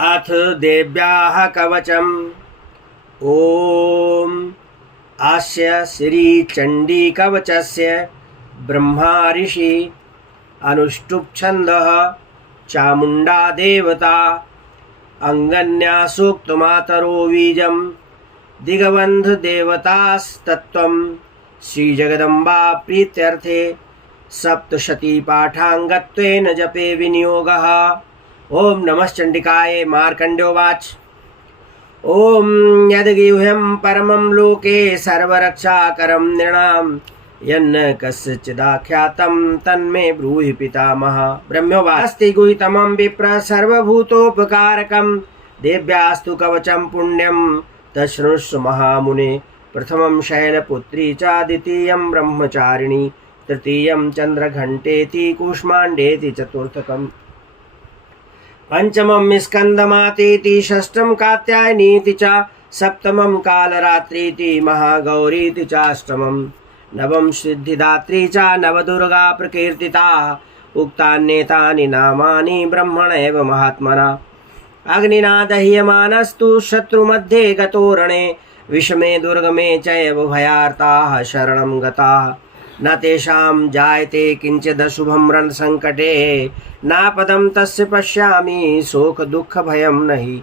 अथ देव्याः कवचम्। ॐ अस्य श्रीचण्डीकवचस्य ब्रह्मा ऋषि अनुष्टुप् छन्दः चामुण्डा देवता अङ्गन्या सूक्तमातरो बीजं दिग्बन्ध देवतास्तत्त्वं श्रीजगदम्बा प्रीत्यर्थे सप्तशती पाठाङ्गत्वेन जपे विनियोगः। ओम नमः चण्डिकाय। मार्कण्डेयोवाच। ओम यद्गुह्यं परमं लोके सर्वरक्षाकरं नृणां यन्न कस्यचिदाख्यातं तन्मे ब्रूहि पितामह। ब्रह्मोवाच। अस्ति गुह्यतमं विप्र सर्वभूतोपकारकं देव्यास्तु कवचं पुण्यं तच्छृणुष्व महामुने। प्रथमं शैलपुत्री च द्वितीयं ब्रह्मचारिणी तृतीयं चन्द्रघण्टेति कूष्माण्डेति चतुर्थकम् पंचमं स्कन्दमातेति षष्ठं कात्यायनीति च सप्तमं कालरात्रीति महागौरीति चाष्टमं नवम सिद्धिदात्री च नवदुर्गा प्रकीर्तिता उक्तान्येतानि नामानि ब्रह्मणैव महात्मना। अग्निना दह्यमानस्तु शत्रुमध्ये गतो रणे विषमे दुर्गमे चैव भयार्ताः शरणं गताः न तेषां जायते किंचिदशुभं रणसङ्कटे नापदं तस्य पश्यामि शोक दुःख भयं नहि।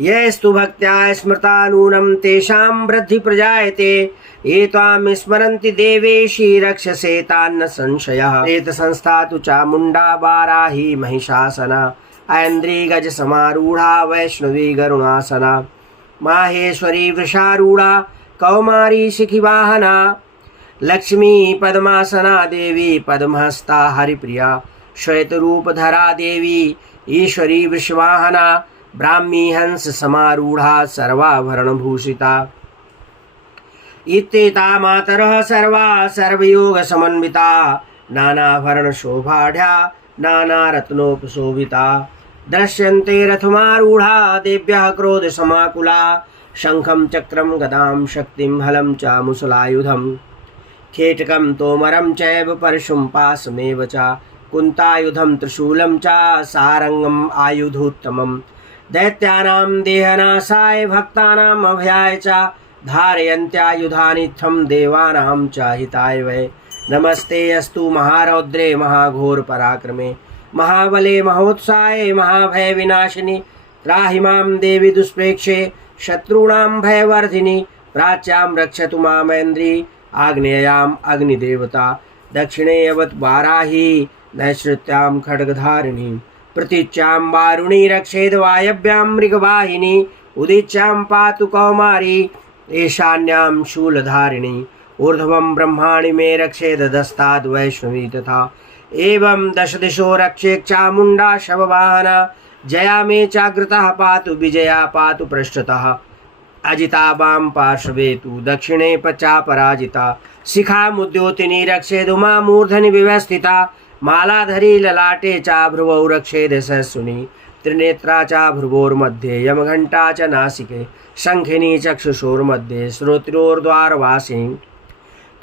यस्तु भक्त्या स्मृता नूनं तेषां वृद्धि प्रजायते ये त्वां स्मरन्ति देवेशि रक्षसे तान्न संशयः। प्रेतसंस्था तु चामुण्डा वाराही महिषासना ऐन्द्री गज समारूढ़ा वैष्णवी गरुणासना माहेश्वरी वृषारूढ़ा कौमारी शिखिवाहना लक्ष्मी पद्मासना देवी पद्महस्ता हरिप्रिया श्वेतरूपधरा देवी ईश्वरी वृषवाहना ब्राह्मी हंस समारूढ़ा सर्वाभरणभूषिता इत्येता मातरः सर्वा सर्वयोग समन्विता नानाभरण शोभाढ्या नानारत्नोपशोभिता दृश्यन्ते रथमारूढ़ा देव्यः क्रोध समाकुला शंखं चक्रं गदां शक्तिं हलं च मुसलायुधम् खेटकं तोमरं चैव परशुं पाशमेव च कुन्तायुधं त्रिशूलं च सारंगम् आयुधोत्तमम् दैत्यानां देहनाशाय भक्तानाम् अभयाय च धारयन्त्यायुधानित्थं देवानां च हिताय वै। नमस्ते अस्तु महारौद्रे महाघोर पराक्रमे महाबले महोत्साहे महाभय विनाशिनी त्राहि मां देवी दुष्प्रेक्षे शत्रूणां भयवर्धिनी प्राच्यां रक्षतु मामेन्द्री आग्नेयाम् अग्निदेवता दक्षिणे अवत वाराही नैश्रुत्यां खड्गधारिणी प्रतीच्यां वारुणी रक्षेद वायव्यां मृगवाहिनी उदीच्यां पातु कौमारी ईशान्यां शूलधारिणी ऊर्ध्वं ब्रह्माणि मे रक्षेद दस्ताद् वैष्णवी तथा एवं दश दिशो रक्षेत् चामुण्डा शववाहना जया मे चाग्रतः पातु विजया पातु पृष्ठतः अजिता वाम पार्श्वे तु दक्षिणे पचा पराजिता शिखा मुद्योतिनी रक्षेद उमा मूर्धनि व्यवस्थिता मालाधरी ललाटे चा भ्रुवौ रक्षेद सहस्रुनी त्रिनेत्रा चा भ्रुवोर्मध्ये यमघंटा च नासिके शंखिनी चक्षुषोर्मध्ये श्रोत्रोर्द्वारवासिनी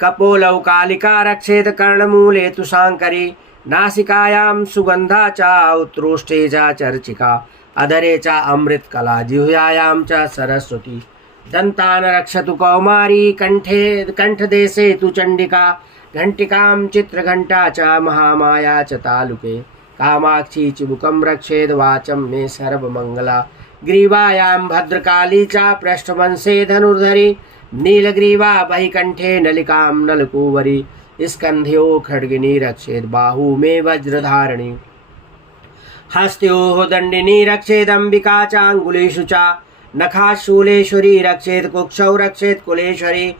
कपोलौ कालिका रक्षेत कर्णमूले तु शांकरी नासिकायां सुगंधा च उत्तरोष्ठे च चर्चिका अधरे च अमृतकला जिह्वायां च सरस्वती दन्तान् रक्षतु कौमारी कंठदेशे तु चण्डिका घंटिकां चित्रघंटा च महामाया च तालुके कामाक्षी चिबुकं रक्षेद वाचं मे सर्वमंगला ग्रीवायां भद्रकाली च पृष्ठवंशे धनुर्धरी नीलग्रीवा बहिकंठे नलिकां नलकूवरी स्कंध्यो खड्गिनी रक्षेद बाहू मे वज्रधारिणी हस्त्योः दंडिनी रक्षेदंबिका चांगुलेषु च नखाशूलेश्वरी रक्षेत कुक्षौ रक्षेत कुलेश्वरी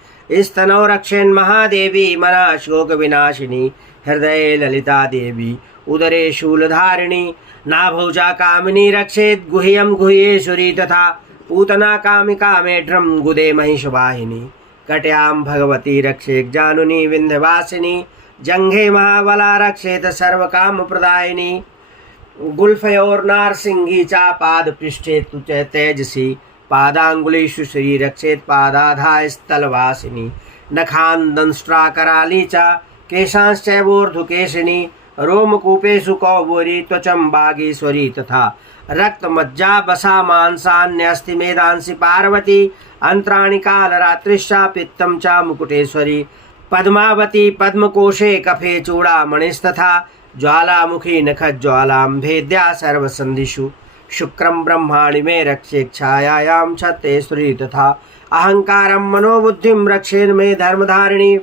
स्तनौ रक्षेन् महादेवी मना शोक विनाशिनी हृदये ललिता देवी उदरे शूलधारिणी नाभौ च कामिनी रक्षेत गुह्यं गुह्येश्वरी तथा पूतना कामिका मेढ्रं गुदे महिषवाहिनी कट्यां भगवती रक्षेत जानुनी विन्ध्यवासिनी जंघे महाबला रक्षेत सर्वकामप्रदायिनी गुल्फयोर्नारसिंही चा पाद पृष्ठे तु च तेजसी पादांगुलीषु श्री रक्षेत पादाधाय स्थलवासिनी नखान् दंष्ट्राकराली च केशांश्चैवोर्ध्वकेशिनी रोमकूपेषु कौबोरी त्वचं बागेश्वरी तथा रक्त मज्जा बसा मांसान्यस्ति मेदांसि पार्वती अंतराणि कालरात्रिश्चा पित्तं च मुकुटेश्वरी पद्मावती पद्मकोशे कफे चूड़ामणिस्तथा ज्वालामुखी नखज्वालां भेद्या सर्वसन्धिषु शुक्रं ब्रह्माणि मे रक्षेच्छायायां छत्तेश्वरी तथा अहंकारं मनोबुद्धिं रक्षेन् मे धर्मधारिणी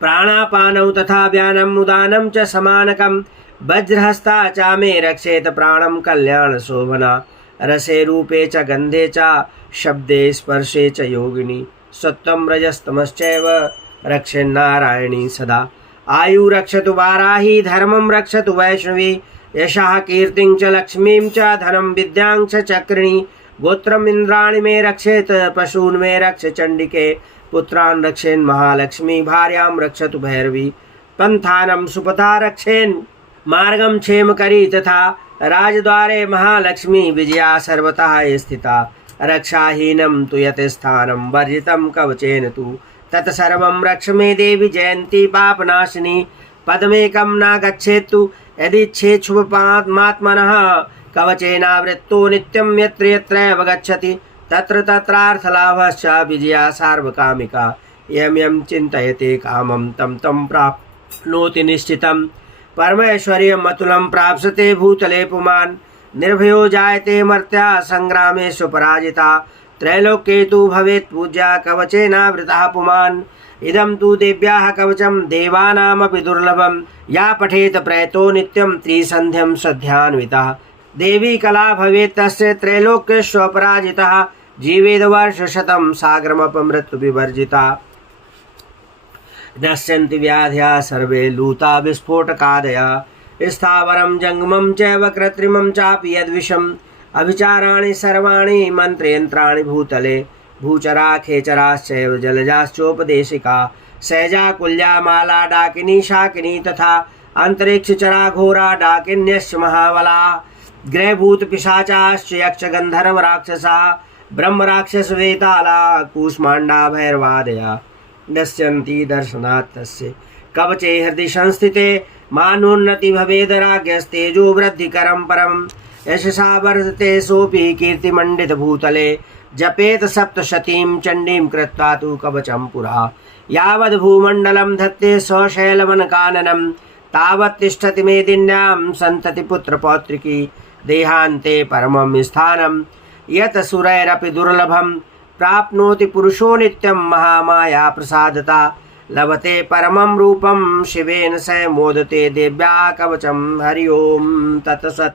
प्राणापानौ तथा व्यानम् उदानं च समानकं वज्रहस्ता च मे रक्षेत प्राणं कल्याणशोभना रसे रूपे च गन्धे च शब्दे स्पर्शे च योगिनी सत्त्वं रजस्तमश्चैव रक्षेन्नारायणी सदा आयु रक्षतु वाराही धर्मं रक्षतु वैष्णवी यशः कीर्तिं च लक्ष्मीं च धनं विद्यां च चक्रिणी गोत्रम् इन्द्राणि मे रक्षेत पशून् मे रक्ष चण्डिके पुत्रान् रक्षेन् महालक्ष्मी भार्यां रक्षतु भैरवी पन्थानं सुपथा रक्षेन् मार्गं क्षेमकरी तथा राजद्वारे महालक्ष्मी विजया सर्वतः स्थिता रक्षाहीनं तु यत् स्थानं वर्जितं कवचेन तु तत्सर्वं रक्ष मे देवी जयन्ती पापनाशिनी पदमेकं न गच्छेत्तु यदिच्छेच्छुपात्मात्मनः कवचेनावृत्तो नित्यं यत्र यत्रैव गच्छति तत्र तत्रार्थलाभश्च विजया सार्वकामिका यं यं चिन्तयते कामं तं तं प्राप्नोति निश्चितं परमैश्वर्यम् अतुलं प्राप्स्यते भूतले पुमान् निर्भयो जायते मर्त्या संग्रामेषु पराजिता त्रैलोक्ये तु भवेत् पूज्या कवचेनावृतः पुमान् इदं तु देव्याः कवचं देवानामपि दुर्लभं या पठेत प्रयतो नित्यं त्रिसन्ध्यं सध्यान्वितः देवी कला भवेत् तस्य त्रैलोक्येष्वपराजितः जीवेद वर्षशतं सागरमपमृत्युविवर्जिता नश्यन्ति व्याध्या सर्वे लूता विस्फोटकादयः स्थावरं जङ्गमं चैव कृत्रिमं चापि यद्विषम् अभिचाराणि सर्वाणि मन्त्रयन्त्राणि भूतले भूचरा खेचराश्चैव जलजाश्चोपदेशिका सहजा कुल्या माला डाकिनी शाकिनी तथा अंतरिक्षचरा घोरा डाकिन्यश्च महाबला ग्रहभूत पिशाचाश्च यक्ष गंधर्व राक्षसा ब्रह्म राक्षस वेताला कूष्मांडा भैरवादया नश्यन्ति दर्शनात् तस्य कवचे हृदि संस्थिते मानोन्नति भवेद राज्ञस्तेजो वृद्धिकरं परम् यशसा वर्धते सोऽपि कीर्तिमण्डित भूतले जपेत सप्तशतीं चण्डीं कृत्वा तु कवचं पुरा यावद् भूमण्डलं धत्ते स्वशैलवनकाननं तावत् तिष्ठति मेदिन्यां सन्तति पुत्रपौत्रिकी देहान्ते परमं स्थानं यत् सुरैरपि दुर्लभं प्राप्नोति पुरुषो नित्यं महामाया प्रसादता लभते परमं रूपं शिवेन स मोदते देव्या कवचं हरि ओं तत्सत्।